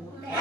É.